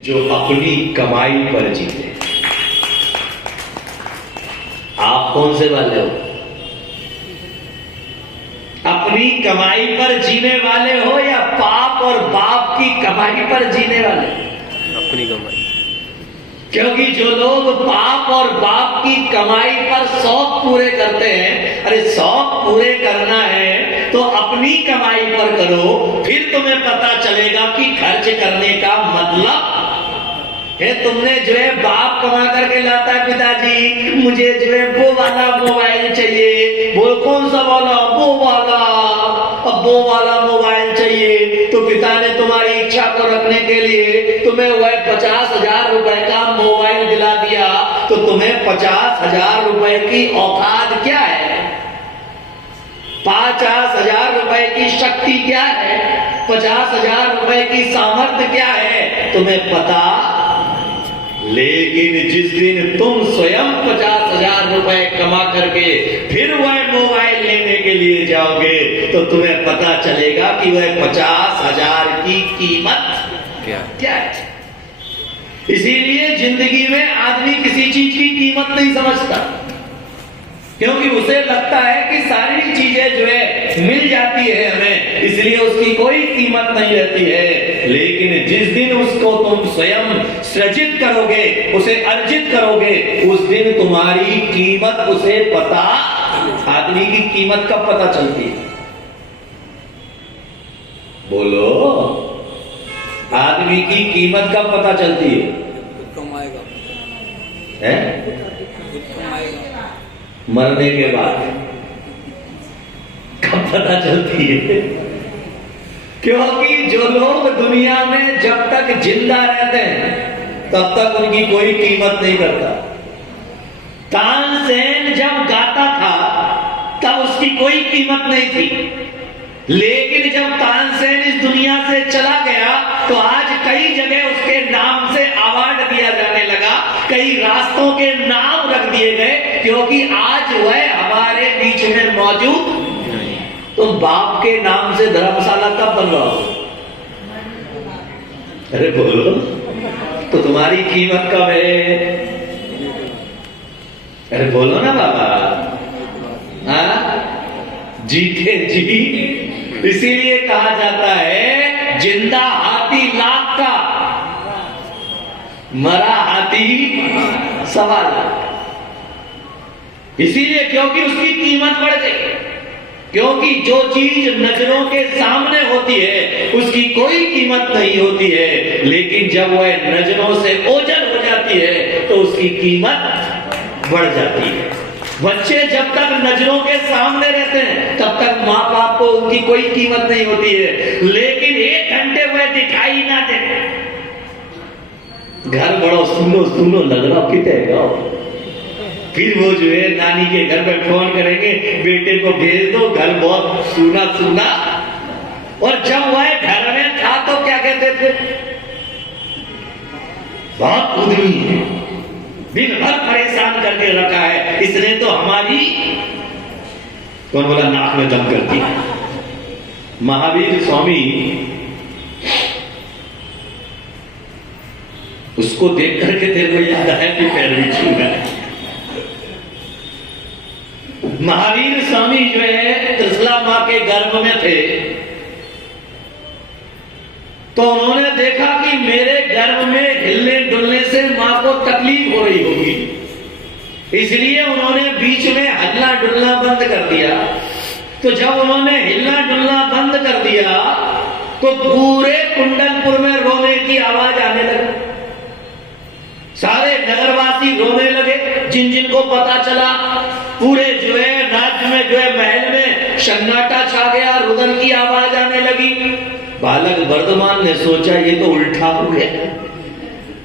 जो अपनी कमाई पर जीते। आप कौन से वाले हो? अपनी कमाई पर जीने वाले हो या बाप और बाप की कमाई पर जीने वाले? अपनी कमाई। क्योंकि जो लोग बाप और बाप की कमाई पर शौक पूरे करते हैं, अरे शौक पूरे करना है तो अपनी कमाई पर करो, फिर तुम्हें पता चलेगा कि खर्च करने का मतलब है। तुमने जो है बाप कमा करके लाता है, पिताजी मुझे जो है वो वाला मोबाइल चाहिए, वो कौन सा वाला? वो वाला। अब वो वाला मोबाइल चाहिए तो पिता ने तुम्हारी इच्छा को रखने के लिए तुम्हें वह 50,000 रुपए का मोबाइल दिला दिया, तो तुम्हें 50,000 रुपए की औकात क्या है? 50,000 रुपए की शक्ति क्या है? 50,000 रुपए की सामर्थ्य क्या है? तुम्हें पता। लेकिन जिस दिन तुम स्वयं 50,000 रुपए कमा करके फिर वह मोबाइल लेने के लिए जाओगे तो तुम्हें पता चलेगा कि वह 50,000 की कीमत क्या है। इसीलिए जिंदगी में आदमी किसी चीज की कीमत नहीं समझता, क्योंकि उसे लगता है कि सारी चीजें जो है मिल जाती है हमें, इसलिए उसकी कोई कीमत नहीं रहती है। लेकिन जिस दिन उसको तुम स्वयं सृजित करोगे, उसे अर्जित करोगे, उस दिन तुम्हारी कीमत उसे पता। आदमी की कीमत कब पता चलती है? बोलो, आदमी की कीमत कब पता चलती है? कमाएगा है? मरने के बाद कब पता चलती है? क्योंकि जो लोग दुनिया में जब तक जिंदा रहते हैं तब तक उनकी कोई कीमत नहीं करता। तानसेन जब गाता था तब उसकी कोई कीमत नहीं थी, लेकिन जब तानसेन इस दुनिया से चला गया तो आज कई जगह उसके नाम से अवार्ड दिया जाने लगा, कई रास्तों के नाम रख दिए गए, क्योंकि आज वह हमारे बीच में मौजूद। तुम बाप के नाम से धर्मशाला कब बनवाओ? अरे बोलो, तो तुम्हारी कीमत कब है? अरे बोलो ना बाबा। हाँ, जीते जी। इसीलिए कहा जाता है जिंदा हाथी लाख का, मरा हाथी 1.25 लाख। इसीलिए क्योंकि उसकी कीमत बढ़ गई, क्योंकि जो चीज नजरों के सामने होती है उसकी कोई कीमत नहीं होती है, लेकिन जब वह नजरों से ओझल हो जाती है तो उसकी कीमत बढ़ जाती है। बच्चे जब तक नजरों के सामने रहते हैं तब तक माँ बाप को उनकी कोई कीमत नहीं होती है, लेकिन 1 घंटे वह दिखाई ना दे, घर बड़ा सुनो सुनो लग रहा कितेगा, फिर वो जो है नानी के घर पे फोन करेंगे, बेटे को भेज दो, घर बहुत सुना सुना। और जब वह घर में था तो क्या कहते थे? बहुत उद्यमी है, दिन भर परेशान करके रखा है, इसने तो हमारी, कौन बोला, नाक में दम करती है। महावीर स्वामी, उसको देख करके तेरे को याद आया कि पैरवी छूना है। महावीर स्वामी जो है त्रिशला मां के गर्भ में थे, तो उन्होंने देखा कि मेरे गर्भ में हिलने डुलने से मां को तकलीफ हो रही होगी, इसलिए उन्होंने बीच में हल्ला डुलना बंद कर दिया। तो जब उन्होंने हिलना डुलना बंद कर दिया तो पूरे कुंडलपुर में रोने की आवाज आने लगी, सारे नगरवासी रोने लगे। जिन जिन को पता चला, पूरे जो है राज्य में जो है महल में सन्नाटा छा गया, रुदन की आवाज आने लगी। बालक वर्धमान ने सोचा ये तो उल्टा हो गया,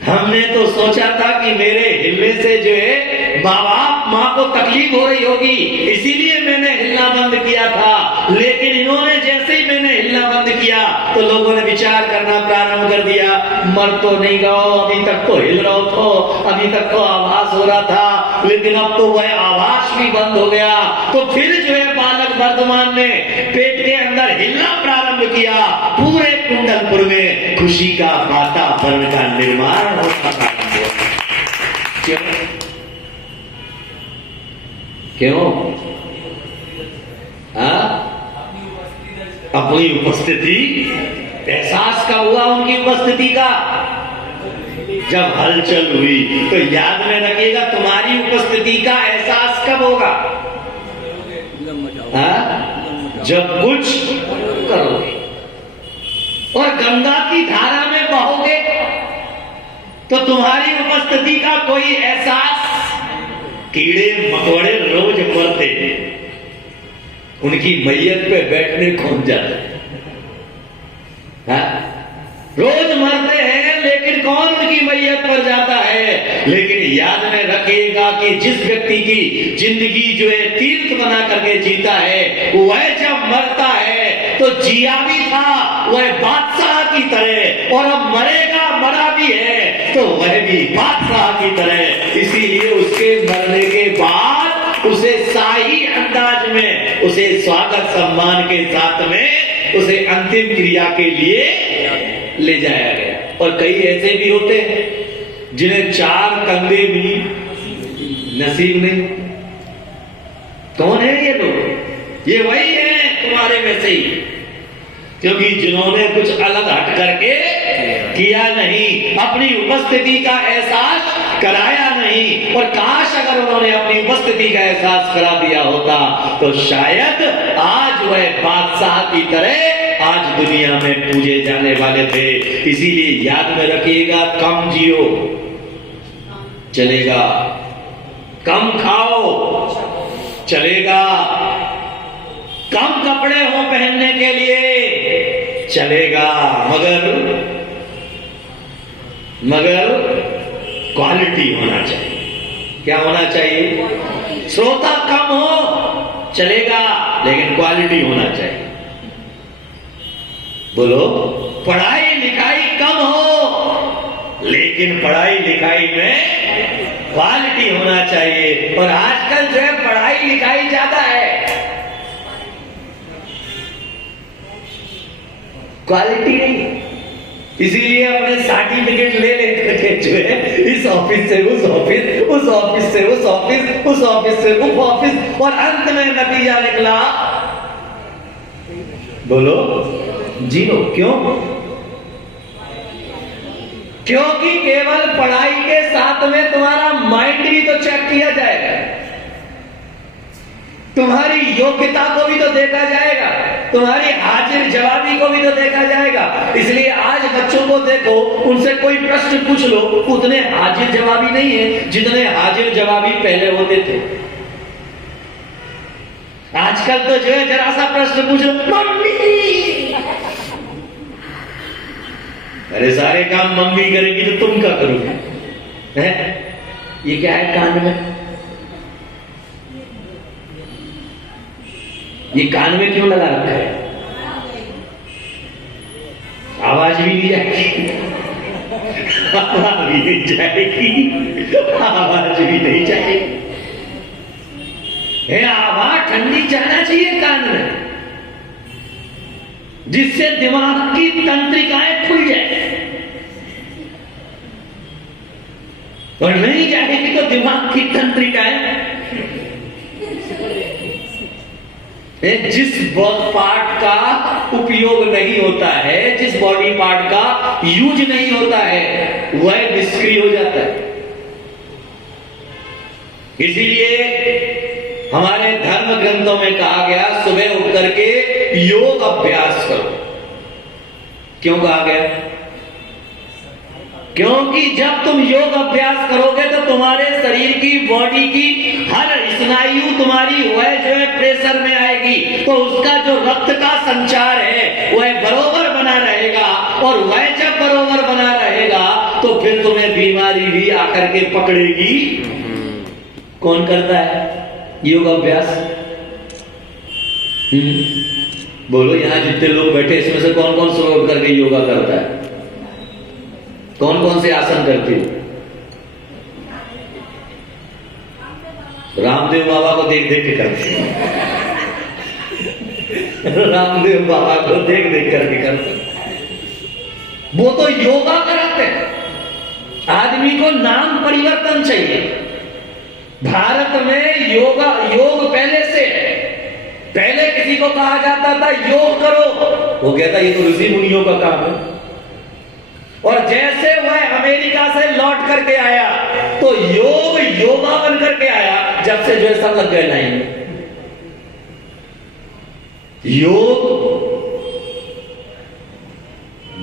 हमने तो सोचा था कि मेरे हिलने से जो है माँ बाप माँ को तकलीफ हो रही होगी, इसीलिए मैंने हिलना बंद किया था। लेकिन इन्होंने जैसे ही मैंने हिलना बंद किया तो लोगों ने विचार करना प्रारंभ कर दिया, मर तो नहीं गओ, अभी तक तो हिल रहा हो, अभी तक तो आभास हो रहा था, लेकिन अब तो वह आभास भी बंद हो गया। तो फिर जो है बालक वर्धमान ने पेट के अंदर हिलना प्रारंभ किया। पूरे कुंडलपुर में खुशी का वातावरण का निर्माण होता था। क्यों? क्यों? अपनी उपस्थिति, एहसास कब हुआ उनकी उपस्थिति का? जब हलचल हुई। तो याद में रखिएगा, तुम्हारी उपस्थिति का एहसास कब होगा? जब कुछ करोगे और गंगा की धारा में बहोगे तो तुम्हारी उपस्थिति का कोई एहसास। कीड़े मकोड़े रोज मरते हैं, उनकी मैयत पे बैठने कौन जाता है? रोज मरते हैं, लेकिन कौन उनकी मैयत पर जाता है? लेकिन याद में रखिएगा कि जिस व्यक्ति की जिंदगी जो है तीर्थ बना करके जीता है, वह जब मरता है तो जिया भी था वह बादशाह की तरह, और अब मरेगा, मरा भी है तो वह भी बादशाह की तरह। इसीलिए उसके मरने के बाद उसे शाही अंदाज में, उसे स्वागत सम्मान के साथ में उसे अंतिम क्रिया के लिए ले जाया गया। और कई ऐसे भी होते हैं जिन्हें 4 कंधे भी नसीब नहीं। कौन है ये लोग? ये वही है तुम्हारे में से ही, क्योंकि जिन्होंने कुछ अलग हट करके किया नहीं, अपनी उपस्थिति का एहसास कराया नहीं। और काश अगर उन्होंने अपनी उपस्थिति का एहसास करा दिया होता तो शायद आज वह बादशाह की तरह आज दुनिया में पूजे जाने वाले थे। इसीलिए याद में रखिएगा, कम जियो चलेगा, कम खाओ चलेगा, कम कपड़े हो पहनने के लिए चलेगा, मगर क्वालिटी होना चाहिए। क्या होना चाहिए? श्रोता कम हो चलेगा, लेकिन क्वालिटी होना चाहिए। बोलो, पढ़ाई लिखाई कम हो, लेकिन पढ़ाई लिखाई में क्वालिटी होना चाहिए। और आजकल जो है पढ़ाई लिखाई ज्यादा है, क्वालिटी नहीं। इसीलिए अपने सर्टिफिकेट ले लेकर जो है इस ऑफिस से उस ऑफिस, उस ऑफिस से उस ऑफिस, उस ऑफिस से उस ऑफिस, और अंत में नतीजा निकला बोलो जीरो। क्यों? क्योंकि केवल पढ़ाई के साथ में तुम्हारा माइंड भी तो चेक किया जाएगा, तुम्हारी योग्यता को भी तो देखा जाएगा, तुम्हारी हाजिर जवाबी को भी तो देखा जाएगा। इसलिए आज बच्चों को देखो, उनसे कोई प्रश्न पूछ लो, उतने हाजिर जवाबी नहीं है जितने हाजिर जवाबी पहले होते थे। आजकल तो जो है जरा सा प्रश्न पूछ लो, मम्मी। अरे सारे काम मम्मी करेगी तो तुम क्या करोगे? ये क्या है कान में? ये कान में क्यों लगा रखा है? आवाज भी नहीं जाएगी, आवाज भी नहीं जाएगी, आवाज भी नहीं जाएगी। आवाज ठंडी जाना चाहिए कान में, जिससे दिमाग की तंत्रिकाएं खुल जाए। और नहीं जाएगी तो दिमाग की तंत्रिकाएं, जिस पार्ट का उपयोग नहीं होता है, जिस बॉडी पार्ट का यूज नहीं होता है, वह निष्क्रिय हो जाता है। इसीलिए हमारे धर्म ग्रंथों में कहा गया, सुबह उठ करके योग अभ्यास करो। क्यों कहा गया? क्योंकि जब तुम योग अभ्यास करोगे तो तुम्हारे शरीर की, बॉडी की हर स्नायु तुम्हारी वह जो है प्रेशर में आएगी, तो उसका जो रक्त का संचार है वह बरोबर बना रहेगा। और वह जब बरोबर बना रहेगा तो फिर तुम्हें बीमारी भी आकर के पकड़ेगी कौन करता है योग अभ्यास? बोलो, यहां जितने लोग बैठे इसमें से कौन कौन सुबह उठ करके योगा करता है? कौन कौन से आसन करते हो? रामदेव बाबा को देख देख के करते हैं। रामदेव बाबा को देख देख करके करते हैं। वो तो योगा कराते हैं। आदमी को नाम परिवर्तन चाहिए। भारत में योगा योग पहले से है। पहले किसी को कहा जाता था योग करो, वो कहता ये तो ऋषि मुनियों का काम है। और जैसे वह अमेरिका से लौट करके आया तो योग योगा बन करके आया। जब से जो है सब लग गए लाइन में। योग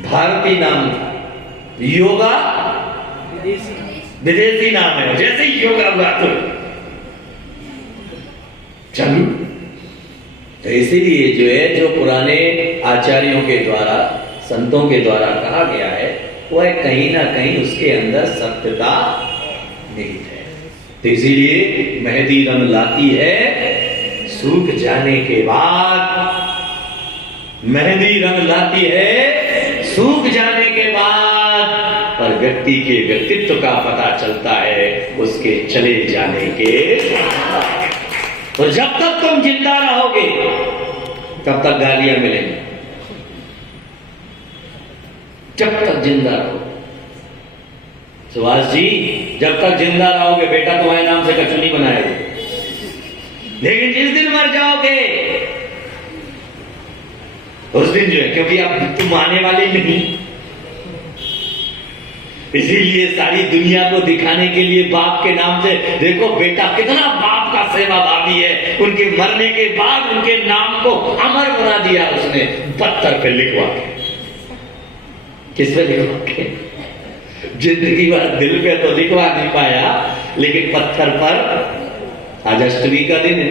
भारतीय नाम था, योगा विदेशी नाम है। जैसे ही योगा हुआ तो चलो, तो इसीलिए जो है जो पुराने आचार्यों के द्वारा संतों के द्वारा कहा गया है वह कहीं ना कहीं उसके अंदर सत्यता निहित है। तो इसीलिए मेहंदी रंग लाती है सूख जाने के बाद, मेहंदी रंग लाती है सूख जाने के बाद, पर व्यक्ति के व्यक्तित्व का पता चलता है उसके चले जाने के। तो जब तक तुम जिंदा रहोगे तब तक गालियां मिलेंगी। जब तक जिंदा रहो, सुभाष जी, जब तक जिंदा रहोगे बेटा तुम्हारे नाम से कचौनी बनाएगा। लेकिन जिस दिन मर जाओगे उस दिन जो है, क्योंकि अब तुम आने वाले नहीं, इसीलिए सारी दुनिया को दिखाने के लिए बाप के नाम से, देखो बेटा कितना बाप का सेवा भावी है, उनके मरने के बाद उनके नाम को अमर बना दिया उसने, पत्थर पे लिखवा के। किस पे लिखवा के? जिंदगी भर दिल पे तो लिखवा नहीं पाया, लेकिन पत्थर पर। आज अष्टमी का दिन है,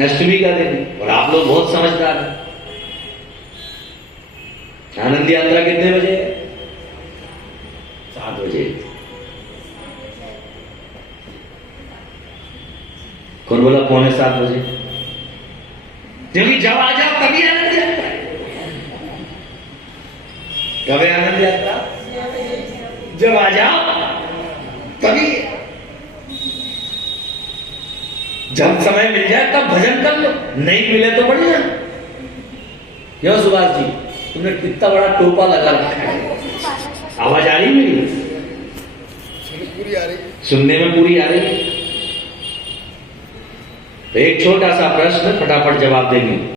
अष्टमी का दिन है, और आप लोग बहुत समझदार हैं। आनंद यात्रा कितने बजे? 7 बजे। कौन बोला 6:45 बजे? क्योंकि जब आ जाओ तभी आनंद यात्रा। कब है आनंद यात्रा? जब आ जाओ तभी। जब समय मिल जाए तब भजन कर लो, नहीं मिले तो बढ़िया। क्यों सुभाष जी, तुमने कितना बड़ा टोपा लगा रखा है? आवाज आ रही मेरी? पूरी आ रही, सुनने में पूरी आ रही है। तो एक छोटा सा प्रश्न फटाफट जवाब देंगे।